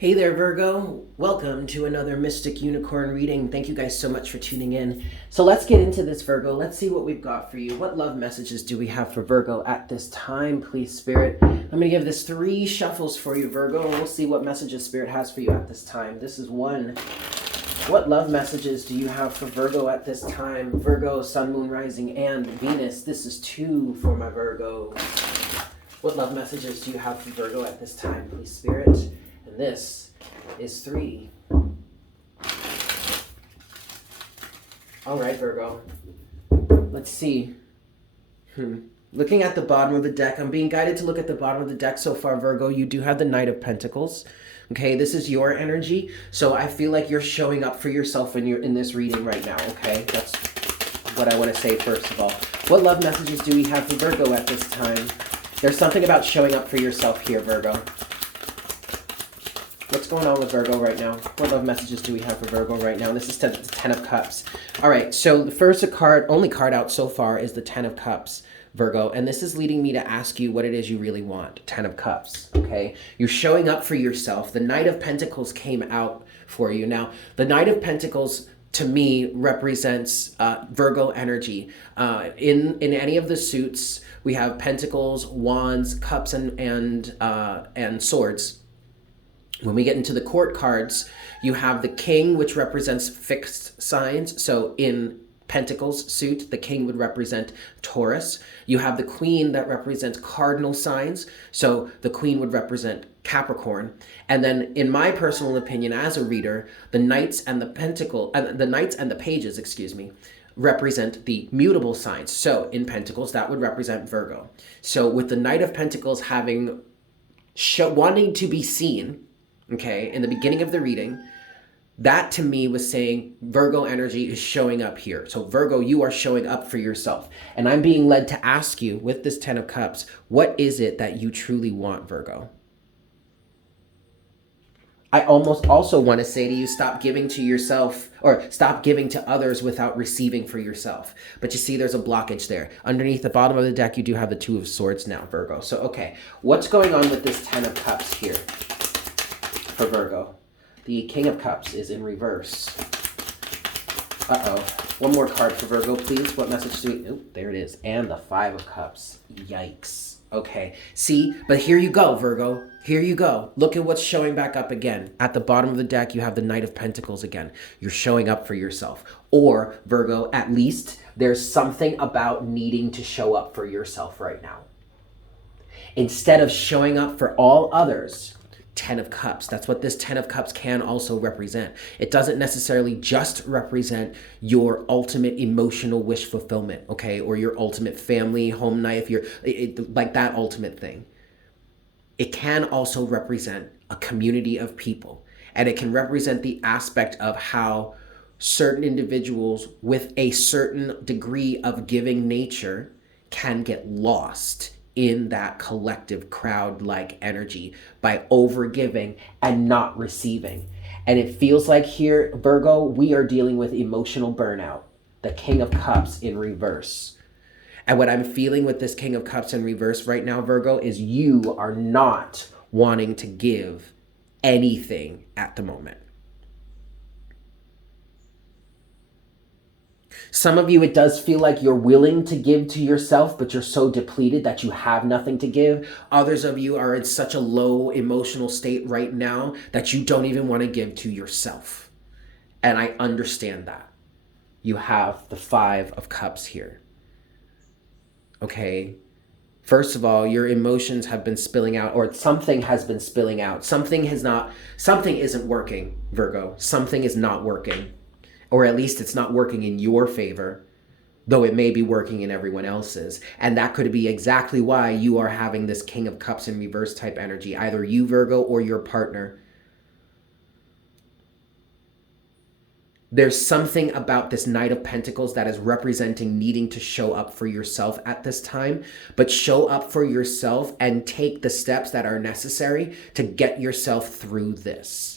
Hey there, Virgo. Welcome to another Mystic Unicorn reading. Thank you guys so much for tuning in. So let's get into this, Virgo. Let's see what we've got for you. What love messages do we have for Virgo at this time, please, Spirit? I'm going to give this 3 shuffles for you, Virgo, and we'll see what messages Spirit has for you at this time. This is 1. What love messages do you have for Virgo at this time? Virgo, Sun, Moon, Rising, and Venus. This is 2 for my Virgo. What love messages do you have for Virgo at this time, please, Spirit? And this is 3. All right, Virgo. Let's see. Looking at the bottom of the deck, I'm being guided to look at the bottom of the deck so far, Virgo. You do have the Knight of Pentacles. Okay, this is your energy. So I feel like you're showing up for yourself in this reading right now, okay? That's what I want to say first of all. What love messages do we have for Virgo at this time? There's something about showing up for yourself here, Virgo. What's going on with Virgo right now? What love messages do we have for Virgo right now? This is the 10 of Cups. All right, so the first only card out so far is the 10 of Cups, Virgo. And this is leading me to ask you what it is you really want. 10 of Cups, okay? You're showing up for yourself. The Knight of Pentacles came out for you. Now, the Knight of Pentacles, to me, represents Virgo energy. In any of the suits, we have Pentacles, Wands, Cups, and Swords. When we get into the court cards, you have the King, which represents fixed signs. So in Pentacles suit, the King would represent Taurus. You have the Queen that represents cardinal signs. So the Queen would represent Capricorn. And then in my personal opinion as a reader, the Knights and the Knights and the Pages, represent the mutable signs. So in Pentacles, that would represent Virgo. So with the Knight of Pentacles wanting to be seen, okay, in the beginning of the reading, that to me was saying Virgo energy is showing up here. So Virgo, you are showing up for yourself. And I'm being led to ask you with this 10 of Cups, what is it that you truly want, Virgo? I almost also want to say to you, stop giving to yourself or stop giving to others without receiving for yourself. But you see, there's a blockage there. Underneath the bottom of the deck, you do have the 2 of Swords now, Virgo. So, okay, what's going on with this 10 of Cups here for Virgo? The King of Cups is in reverse. Uh-oh. One more card for Virgo, please. What message do we... Oh, there it is. And the 5 of Cups. Yikes. Okay. See? But here you go, Virgo. Here you go. Look at what's showing back up again. At the bottom of the deck, you have the Knight of Pentacles again. You're showing up for yourself. Or, Virgo, at least there's something about needing to show up for yourself right now. Instead of showing up for all others... 10 of Cups. That's what this 10 of Cups can also represent. It doesn't necessarily just represent your ultimate emotional wish fulfillment, okay? Or your ultimate family, home life, like that ultimate thing. It can also represent a community of people. And it can represent the aspect of how certain individuals with a certain degree of giving nature can get lost in that collective crowd-like energy by overgiving and not receiving. And it feels like here, Virgo, we are dealing with emotional burnout. The King of Cups in reverse. And what I'm feeling with this King of Cups in reverse right now, Virgo, is you are not wanting to give anything at the moment. Some of you, it does feel like you're willing to give to yourself, but you're so depleted that you have nothing to give. Others of you are in such a low emotional state right now that you don't even want to give to yourself. And I understand that. You have the 5 of Cups here. Okay. First of all, your emotions have been spilling out, or something has been spilling out. Something isn't working, Virgo. Something is not working. Or at least it's not working in your favor, though it may be working in everyone else's. And that could be exactly why you are having this King of Cups in reverse type energy, either you, Virgo, or your partner. There's something about this Knight of Pentacles that is representing needing to show up for yourself at this time, but show up for yourself and take the steps that are necessary to get yourself through this.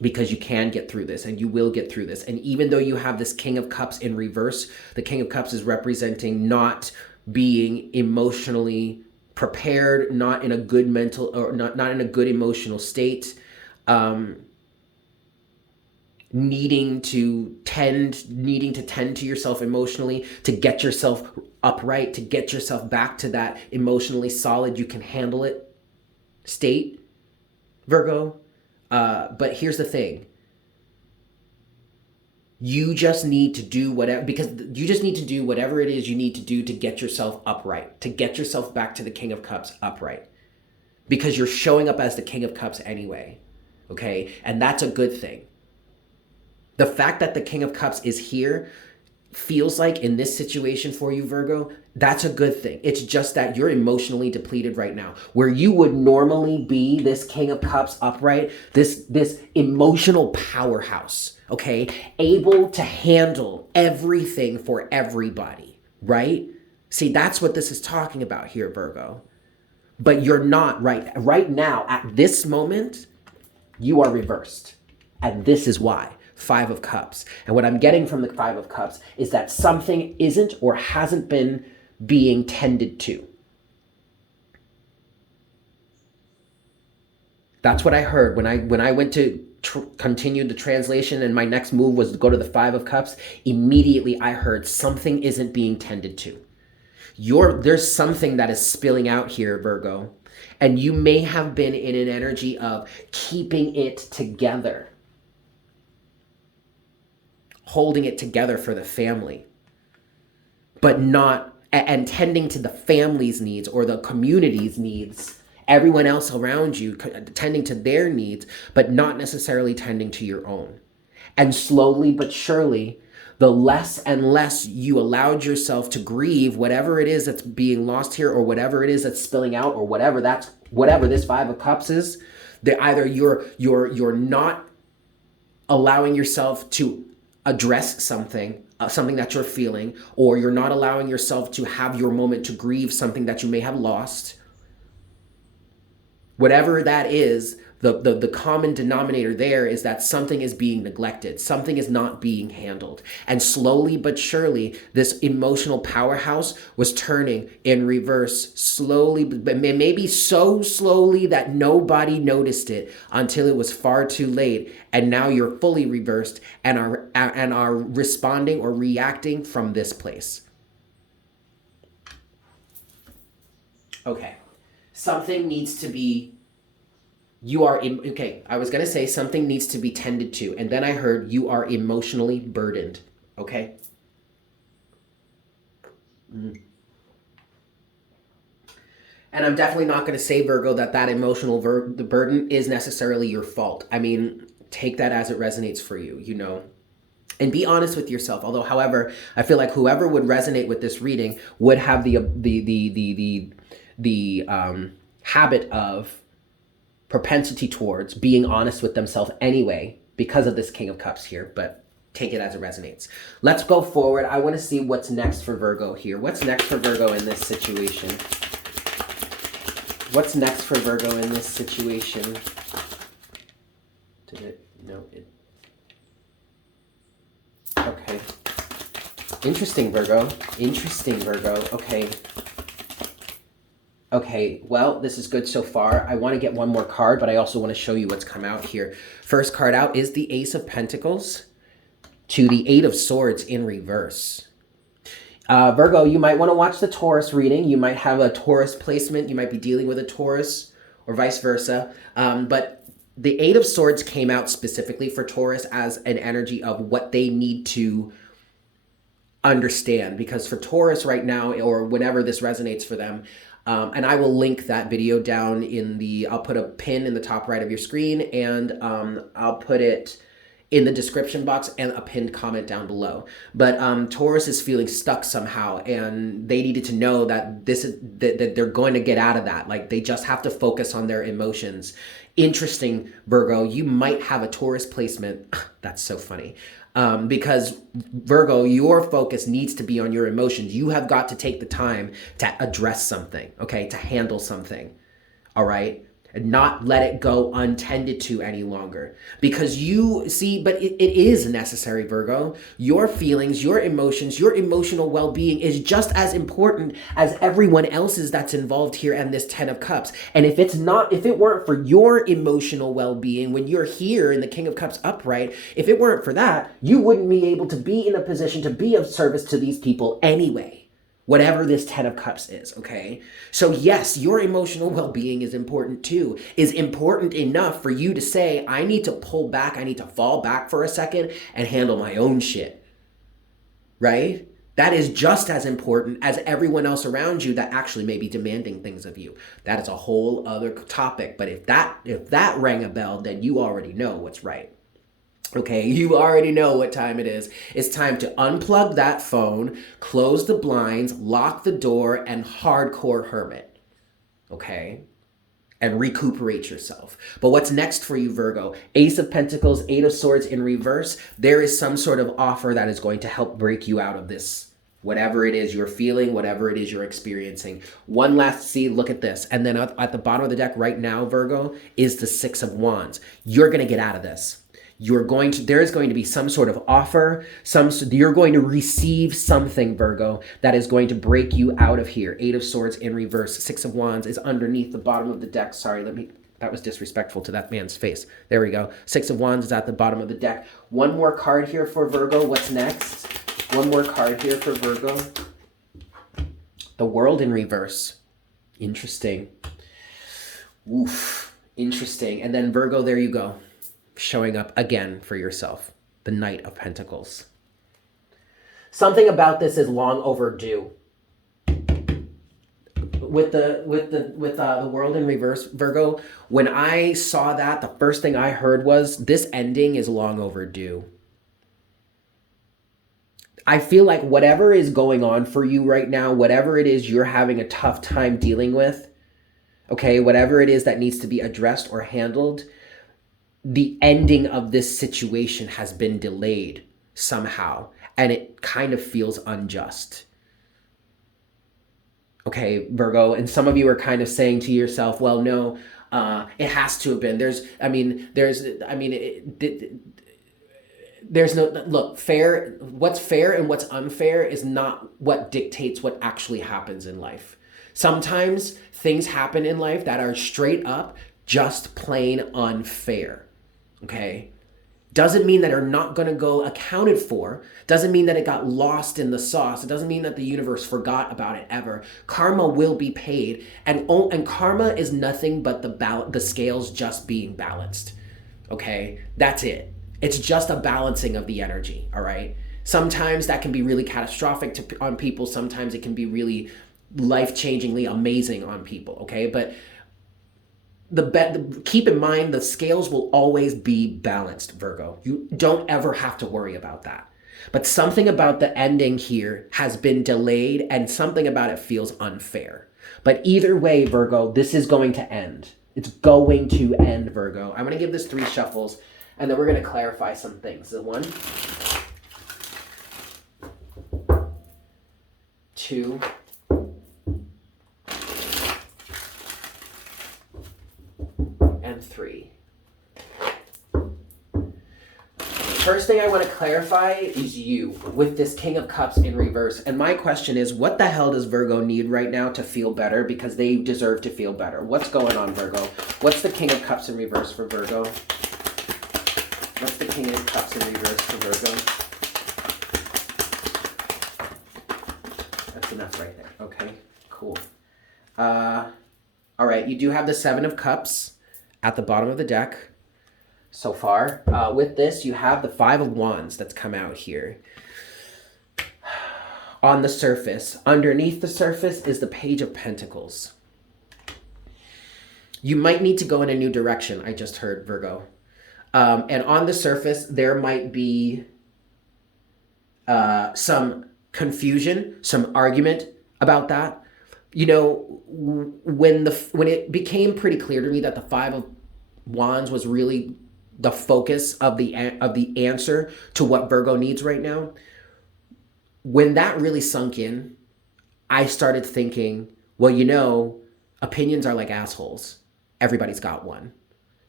Because you can get through this and you will get through this. And even though you have this King of Cups in reverse, the King of Cups is representing not being emotionally prepared, not in a good mental or not in a good emotional state, needing to tend to yourself emotionally, to get yourself upright, to get yourself back to that emotionally solid, you can handle it state, Virgo. But here's the thing. You just need to do whatever, because you just need to do whatever it is you need to do to get yourself upright, to get yourself back to the King of Cups upright, because you're showing up as the King of Cups anyway. Okay. And that's a good thing. The fact that the King of Cups is here feels like in this situation for you, Virgo, that's a good thing. It's just that you're emotionally depleted right now. Where you would normally be this King of Cups upright, this emotional powerhouse, okay? Able to handle everything for everybody, right? See, that's what this is talking about here, Virgo. But you're not right now. At this moment, you are reversed. And this is why. Five of Cups. And what I'm getting from the Five of Cups is that something isn't or hasn't been being tended to. That's what I heard when I went to continue the translation, and my next move was to go to the Five of Cups. Immediately I heard something isn't being tended to. There's something that is spilling out here, Virgo, and you may have been in an energy of keeping it together, holding it together for the family, but not, and tending to the family's needs or the community's needs, everyone else around you, tending to their needs, but not necessarily tending to your own. And slowly but surely, the less and less you allowed yourself to grieve whatever it is that's being lost here, or whatever it is that's spilling out, or whatever this Five of Cups is, that either you're not allowing yourself to address something that you're feeling, or you're not allowing yourself to have your moment to grieve something that you may have lost. Whatever that is, the common denominator there is that something is being neglected. Something is not being handled. And slowly but surely, this emotional powerhouse was turning in reverse, slowly, but maybe so slowly that nobody noticed it until it was far too late. And now you're fully reversed and are responding or reacting from this place. Okay. Something needs to be, okay, I was going to say something needs to be tended to, and then I heard you are emotionally burdened, okay? And I'm definitely not going to say, Virgo, that emotional the burden is necessarily your fault. I mean, take that as it resonates for you, you know? And be honest with yourself. Although, however, I feel like whoever would resonate with this reading would have the habit of propensity towards being honest with themselves anyway, because of this King of Cups here, but take it as it resonates. Let's go forward. I want to see what's next for Virgo here. What's next for Virgo in this situation? What's next for Virgo in this situation? Did it? No, it. Okay. Interesting, Virgo. Interesting, Virgo. Okay. Okay, well, this is good so far. I want to get one more card, but I also want to show you what's come out here. First card out is the Ace of Pentacles to the Eight of Swords in reverse. Virgo, you might want to watch the Taurus reading. You might have a Taurus placement. You might be dealing with a Taurus or vice versa. But the Eight of Swords came out specifically for Taurus as an energy of what they need to understand. Because for Taurus right now, or whenever this resonates for them, and I will link that video down I'll put a pin in the top right of your screen, and I'll put it in the description box and a pinned comment down below. But Taurus is feeling stuck somehow, and they needed to know that that they're going to get out of that. Like, they just have to focus on their emotions. Interesting, Virgo, you might have a Taurus placement. That's so funny. Because Virgo, your focus needs to be on your emotions. You have got to take the time to address something, okay? To handle something, all right? and not let it go untended to any longer. Because you see, but it is necessary, Virgo. Your feelings, your emotions, your emotional well-being is just as important as everyone else's that's involved here and this 10 of Cups. And if it weren't for your emotional well-being when you're here in the King of Cups upright, if it weren't for that, you wouldn't be able to be in a position to be of service to these people anyway. Whatever this 10 of Cups is, okay? So yes, your emotional well-being is important too, is important enough for you to say, I need to pull back, I need to fall back for a second and handle my own shit, right? That is just as important as everyone else around you that actually may be demanding things of you. That is a whole other topic, but if that rang a bell, then you already know what's right. Okay, you already know what time it is. It's time to unplug that phone, close the blinds, lock the door, and hardcore hermit. Okay? And recuperate yourself. But what's next for you, Virgo? Ace of Pentacles, Eight of Swords in reverse. There is some sort of offer that is going to help break you out of this. Whatever it is you're feeling, whatever it is you're experiencing. One last, see, look at this. And then at the bottom of the deck right now, Virgo, is the Six of Wands. You're going to get out of this. There is going to be some sort of offer, you're going to receive something, Virgo, that is going to break you out of here. Eight of Swords in reverse. Six of Wands is underneath the bottom of the deck. Sorry, that was disrespectful to that man's face. There we go. Six of Wands is at the bottom of the deck. One more card here for Virgo. What's next? One more card here for Virgo. The World in reverse. Interesting. Oof. Interesting. And then Virgo, there you go. Showing up again for yourself, the Knight of Pentacles. Something about this is long overdue. With the World in reverse, Virgo, when I saw that, the first thing I heard was this ending is long overdue. I feel like whatever is going on for you right now, whatever it is you're having a tough time dealing with, okay, whatever it is that needs to be addressed or handled, the ending of this situation has been delayed somehow, and it kind of feels unjust. Okay, Virgo, and some of you are kind of saying to yourself, well, no, it has to have been. There's no, look, what's fair and what's unfair is not what dictates what actually happens in life. Sometimes things happen in life that are straight up just plain unfair. Okay? Doesn't mean that are not going to go accounted for. Doesn't mean that it got lost in the sauce. It doesn't mean that the universe forgot about it ever. Karma will be paid, and karma is nothing but the scales just being balanced. Okay? That's it. It's just a balancing of the energy, all right? Sometimes that can be really catastrophic on people. Sometimes it can be really life-changingly amazing on people, okay? But keep in mind, the scales will always be balanced, Virgo. You don't ever have to worry about that. But something about the ending here has been delayed, and something about it feels unfair. But either way, Virgo, this is going to end. It's going to end, Virgo. I'm going to give this 3 shuffles, and then we're going to clarify some things. The 1, 2, and 3. First thing I want to clarify is you with this King of Cups in reverse. And my question is, what the hell does Virgo need right now to feel better? Because they deserve to feel better. What's going on, Virgo? What's the King of Cups in reverse for Virgo? What's the King of Cups in reverse for Virgo? That's enough right there. Okay, cool. All right, you do have the 7 of Cups at the bottom of the deck so far. With this, you have the 5 of Wands that's come out here. On the surface, underneath the surface is the Page of Pentacles. You might need to go in a new direction, I just heard, Virgo. And on the surface, there might be some confusion, some argument about that. You know, when it became pretty clear to me that the 5 of Wands was really the focus of the answer to what Virgo needs right now, when that really sunk in, I started thinking, well, you know, opinions are like assholes. Everybody's got one.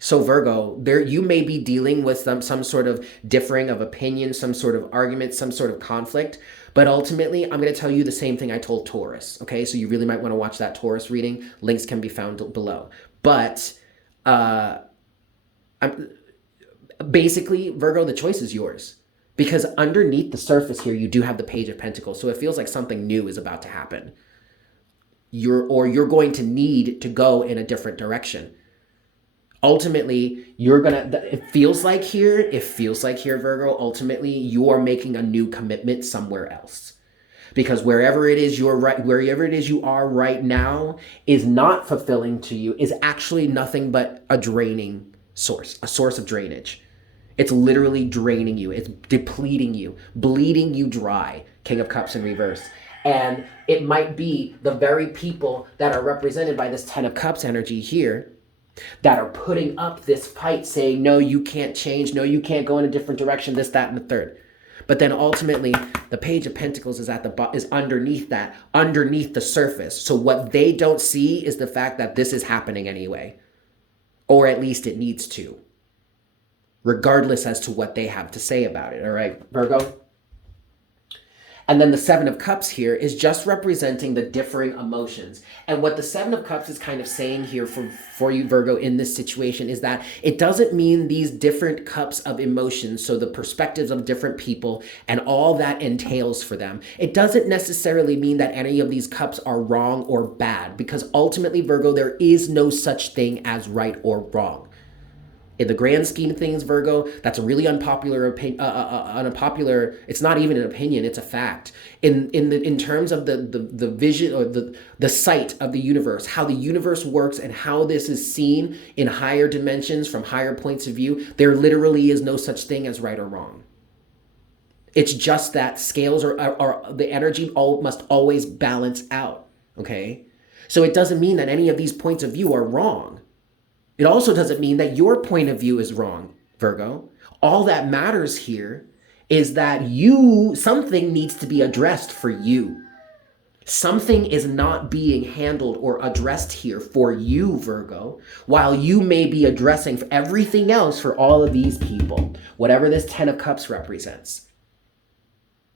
So Virgo, there you may be dealing with some sort of differing of opinion, some sort of argument, some sort of conflict. But ultimately, I'm going to tell you the same thing I told Taurus. Okay, so you really might want to watch that Taurus reading. Links can be found below. But basically, Virgo, the choice is yours. Because underneath the surface here, you do have the Page of Pentacles. So it feels like something new is about to happen. You're going to need to go in a different direction. Ultimately, it feels like here, Virgo, ultimately, you are making a new commitment somewhere else. Because wherever it is you are right now is not fulfilling to you, is actually nothing but a draining source, a source of drainage. It's literally draining you. It's depleting you, bleeding you dry. King of Cups in reverse. And it might be the very people that are represented by this Ten of Cups energy here that are putting up this fight saying, no, you can't change. No, you can't go in a different direction, this, that, and the third. But then ultimately, the Page of Pentacles is underneath that, underneath the surface. So what they don't see is the fact that this is happening anyway. Or at least it needs to. Regardless as to what they have to say about it. All right, Virgo? And then the Seven of Cups here is just representing the differing emotions. And what the Seven of Cups is kind of saying here for you, Virgo, in this situation is that it doesn't mean these different cups of emotions, so the perspectives of different people and all that entails for them. It doesn't necessarily mean that any of these cups are wrong or bad, because ultimately, Virgo, there is no such thing as right or wrong. In the grand scheme of things, Virgo, that's a really unpopular opinion. It's not even an opinion; it's a fact. In terms of the vision or the sight of the universe, how the universe works, and how this is seen in higher dimensions from higher points of view, there literally is no such thing as right or wrong. It's just that scales or the energy must always balance out. Okay, so it doesn't mean that any of these points of view are wrong. It also doesn't mean that your point of view is wrong, Virgo. All that matters here is that something needs to be addressed for you. Something is not being handled or addressed here for you, Virgo, while you may be addressing everything else for all of these people, whatever this Ten of Cups represents.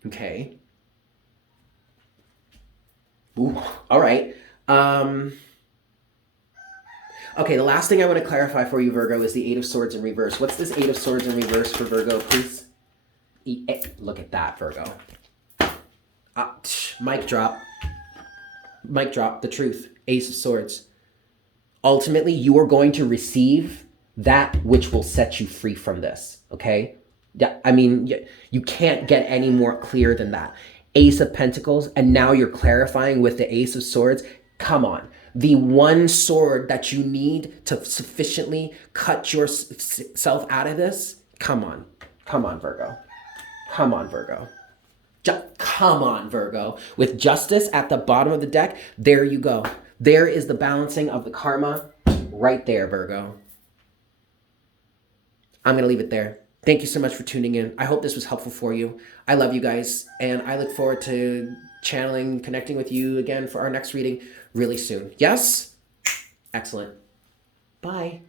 Okay. Ooh, all right. Okay, the last thing I want to clarify for you, Virgo, is the Eight of Swords in reverse. What's this Eight of Swords in reverse for Virgo, please? Look at that, Virgo. Mic drop. Mic drop, the truth. Ace of Swords. Ultimately, you are going to receive that which will set you free from this, okay? Yeah, I mean, you can't get any more clear than that. Ace of Pentacles, and now you're clarifying with the Ace of Swords. Come on. The one sword that you need to sufficiently cut yourself out of this. Come on. Come on, Virgo. Come on, Virgo. Come on, Virgo. With Justice at the bottom of the deck, there you go. There is the balancing of the karma right there, Virgo. I'm going to leave it there. Thank you so much for tuning in. I hope this was helpful for you. I love you guys, and I look forward to connecting with you again for our next reading really soon. Yes? Excellent. Bye.